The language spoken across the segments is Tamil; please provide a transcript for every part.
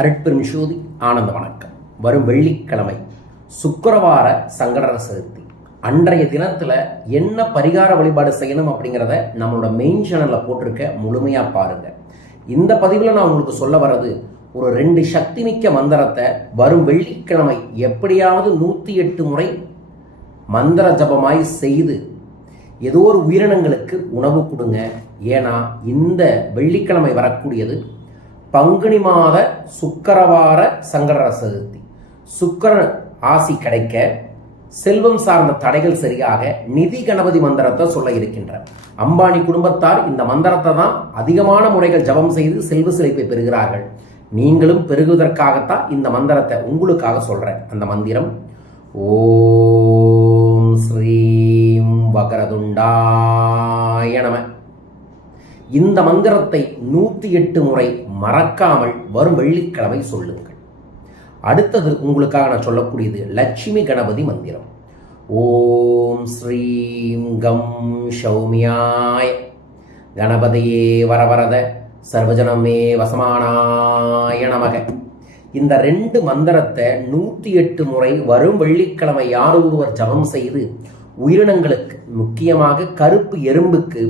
அரட்பெரும் ஜோதி ஆனந்த வணக்கம். வரும் வெள்ளிக்கிழமை சுக்கரவார சங்கடர சதுர்த்தி. அன்றைய தினத்தில் என்ன பரிகார வழிபாடு செய்யணும் அப்படிங்கிறத நம்மளோட மெயின் சேனலில் போட்டிருக்க முழுமையாக பாருங்கள் இந்த பதிவில் நான் உங்களுக்கு சொல்ல வர்றது ஒரு ரெண்டு சக்தி மிக்க மந்திரத்தை வரும் வெள்ளிக்கிழமை எப்படியாவது நூற்றி எட்டு முறை மந்திர ஜபமாய் செய்து ஏதோ ஒரு உயிரினங்களுக்கு உணவு கொடுங்க. ஏன்னா இந்த வெள்ளிக்கிழமை வரக்கூடியது பங்குனி மாத சுக்கரவார சங்கடர சதுர்த்தி சுக்கர ஆசி கிடைக்க செல்வம் சார்ந்த தடைகள் சரியாக நிதி கணபதி மந்திரத்தை சொல்ல இருக்கின்றார். அம்பானி குடும்பத்தார் இந்த மந்திரத்தை தான் அதிகமான முறைகள் ஜபம் செய்து செல்வ செழிப்பை பெறுகிறார்கள். நீங்களும் பெருகுவதற்காகத்தான் இந்த மந்திரத்தை உங்களுக்காக சொல்றேன். அந்த மந்திரம் ஓம் ஸ்ரீம் வகரதுண்டாய நம. இந்த மந்திரத்தை நூற்றி எட்டு முறை மறக்காமல் வரும் வெள்ளிக்கிழமை சொல்லுங்கள். அடுத்தது உங்களுக்காக நான் சொல்லக்கூடியது லட்சுமி கணபதி மந்திரம். ஓம் ஸ்ரீம் கம் சௌமியாய. கணபதியே வரவரத சர்வஜனமே வசமானாய நமக. இந்த ரெண்டு மந்திரத்தை நூற்றி எட்டு முறை வரும் வெள்ளிக்கிழமை யார் ஒருவர் ஜபம் செய்து உயிரினங்களுக்கு முக்கியமாக கருப்பு எறும்புக்கு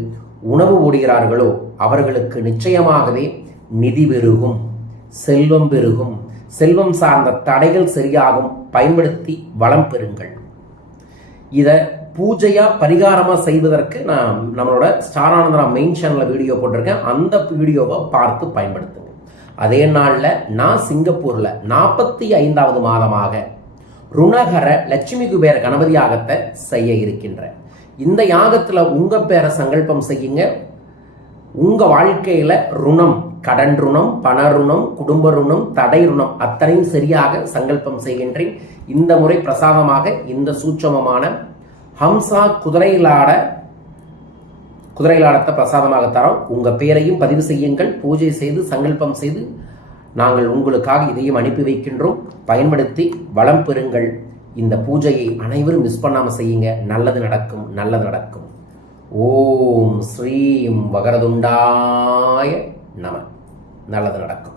உணவு ஓடுகிறார்களோ அவர்களுக்கு நிச்சயமாகவே நிதி பெருகும் செல்வம் பெருகும். செல்வம் சார்ந்த தடைகள் சரியாகும் பயன்படுத்தி வளம் பெறுங்கள். இதை பூஜையாக பரிகாரமாக செய்வதற்கு நான் நம்மளோட ஸ்டாரானந்தரா மெயின் சேனலில் வீடியோ போட்டிருக்கேன். அந்த வீடியோவை பார்த்து பயன்படுத்துங்க. அதே நாளில் நான் சிங்கப்பூரில் நாற்பத்தி ஐந்தாவது மாதமாக ருணகர லட்சுமி குபேர கணபதியாகத்தை செய்ய இருக்கின்றேன். இந்த யாகத்தில் உங்கள் பேரை சங்கல்பம் செய்யுங்க. உங்கள் வாழ்க்கையில் ருணம் கடன் ருணம் பண ருணம் குடும்ப ருணம் தடை ருணம் அத்தனையும் சரியாக சங்கல்பம் செய்கின்றேன். இந்த முறை பிரசாதமாக இந்த சூட்சமமான ஹம்சா குதிரையிலாட குதிரையிலாடத்தை பிரசாதமாக தரோம். உங்கள் பேரையும் பதிவு செய்யுங்கள். பூஜை செய்து சங்கல்பம் செய்து நாங்கள் உங்களுக்காக இதையும் அனுப்பி வைக்கின்றோம். பயன்படுத்தி வளம் பெறுங்கள். இந்த பூஜையை அனைவரும் மிஸ் பண்ணாமல் செய்யுங்க. நல்லது நடக்கும் நல்லது நடக்கும். ஓம் ஸ்ரீம் வகரதுண்டாய நம. நல்லது நடக்கும்.